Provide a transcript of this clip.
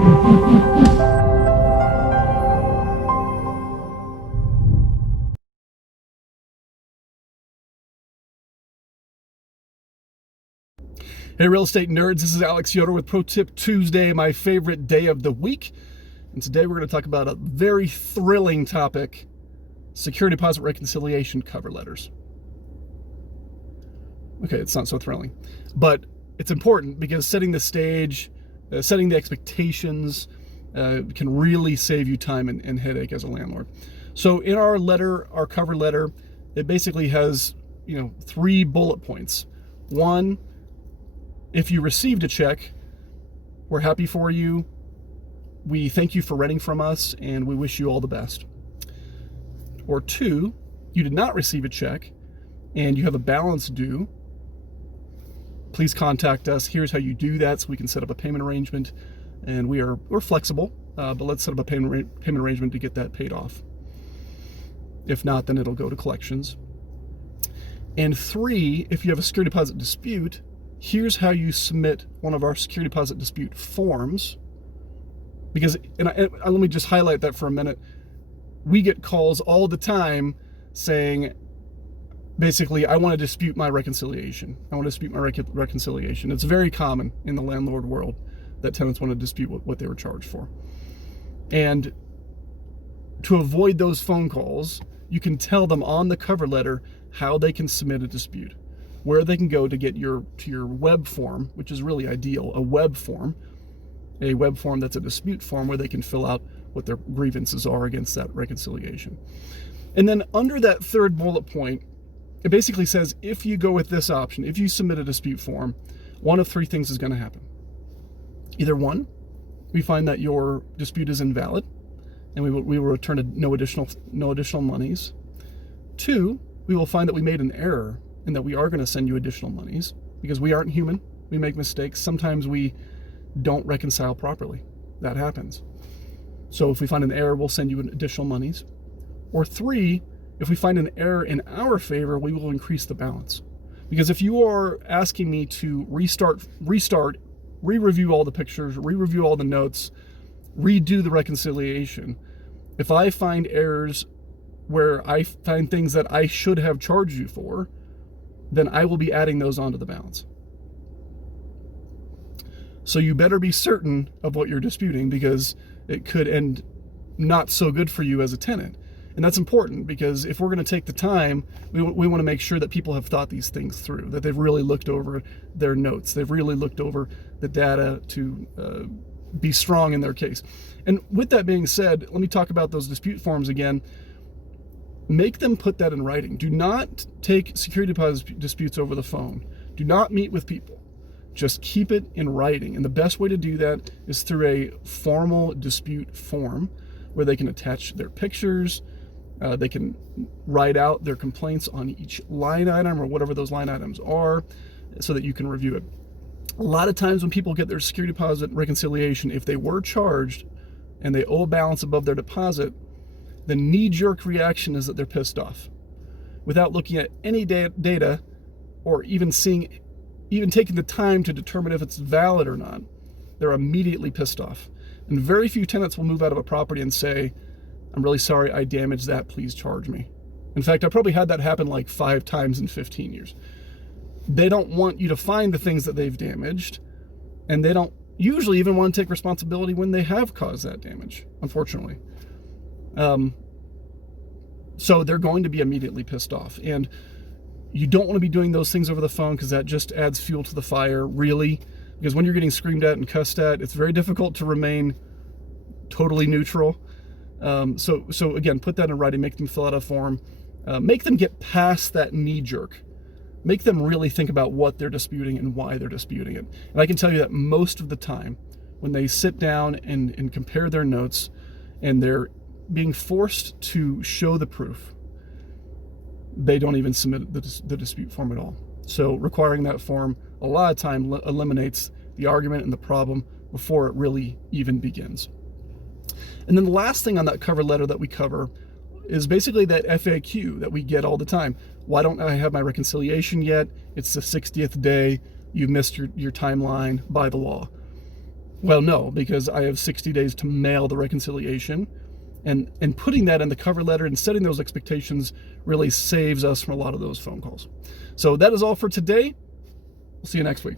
Hey, real estate nerds, this is Alex Yoder with Pro Tip Tuesday, my favorite day of the week. And today we're going to talk about a very thrilling topic, security deposit reconciliation cover letters. Okay, it's not so thrilling, but it's important because setting the stage, setting the expectations can really save you time and headache as a landlord. So in our letter, our cover letter, it basically has, 3 bullet points. 1, if you received a check, we're happy for you. We thank you for renting from us, and we wish you all the best. Or 2, you did not receive a check, and you have a balance due. Please contact us. Here's how you do that, so we can set up a payment arrangement. And we're flexible, but let's set up a payment arrangement to get that paid off. If not, then it'll go to collections. And 3, if you have a security deposit dispute, here's how you submit one of our security deposit dispute forms. Because, and let me just highlight that for a minute. We get calls all the time saying, basically, I want to dispute my reconciliation. I want to dispute my reconciliation. It's very common in the landlord world that tenants want to dispute what they were charged for. And to avoid those phone calls, you can tell them on the cover letter how they can submit a dispute, where they can go to get to your web form, which is really ideal, a web form that's a dispute form where they can fill out what their grievances are against that reconciliation. And then under that 3rd bullet point, it basically says, if you go with this option, if you submit a dispute form, one of 3 things is going to happen. Either 1, we find that your dispute is invalid, and we will return no additional monies. 2, we will find that we made an error and that we are going to send you additional monies, because we aren't human. We make mistakes. Sometimes we don't reconcile properly. That happens. So if we find an error, we'll send you additional monies. Or 3, if we find an error in our favor, we will increase the balance. Because if you are asking me to restart, re-review all the pictures, re-review all the notes, redo the reconciliation, if I find errors where I find things that I should have charged you for, then I will be adding those onto the balance. So you better be certain of what you're disputing, because it could end not so good for you as a tenant. And that's important, because if we're going to take the time, we want to make sure that people have thought these things through, that they've really looked over their notes, they've really looked over the data to be strong in their case. And with that being said, let me talk about those dispute forms again. Make them put that in writing. Do not take security deposit disputes over the phone. Do not meet with people. Just keep it in writing. And the best way to do that is through a formal dispute form where they can attach their pictures. They can write out their complaints on each line item or whatever those line items are, so that you can review it. A lot of times when people get their security deposit reconciliation, if they were charged and they owe a balance above their deposit, the knee-jerk reaction is that they're pissed off, without looking at any data or even taking the time to determine if it's valid or not. They're immediately pissed off. And very few tenants will move out of a property and say, I'm really sorry, I damaged that, please charge me. In fact, I probably had that happen like 5 times in 15 years. They don't want you to find the things that they've damaged, and they don't usually even want to take responsibility when they have caused that damage, unfortunately. So they're going to be immediately pissed off. And you don't want to be doing those things over the phone, because that just adds fuel to the fire, really. Because when you're getting screamed at and cussed at, it's very difficult to remain totally neutral. So again, put that in writing, make them fill out a form, make them get past that knee jerk, make them really think about what they're disputing and why they're disputing it. And I can tell you that most of the time, when they sit down and compare their notes, and they're being forced to show the proof, they don't even submit the dispute form at all. So requiring that form a lot of time eliminates the argument and the problem before it really even begins. And then the last thing on that cover letter that we cover is basically that FAQ that we get all the time. Why don't I have my reconciliation yet? It's the 60th day. You've missed your timeline by the law. Well, no, because I have 60 days to mail the reconciliation, and putting that in the cover letter and setting those expectations really saves us from a lot of those phone calls. So that is all for today. We'll see you next week.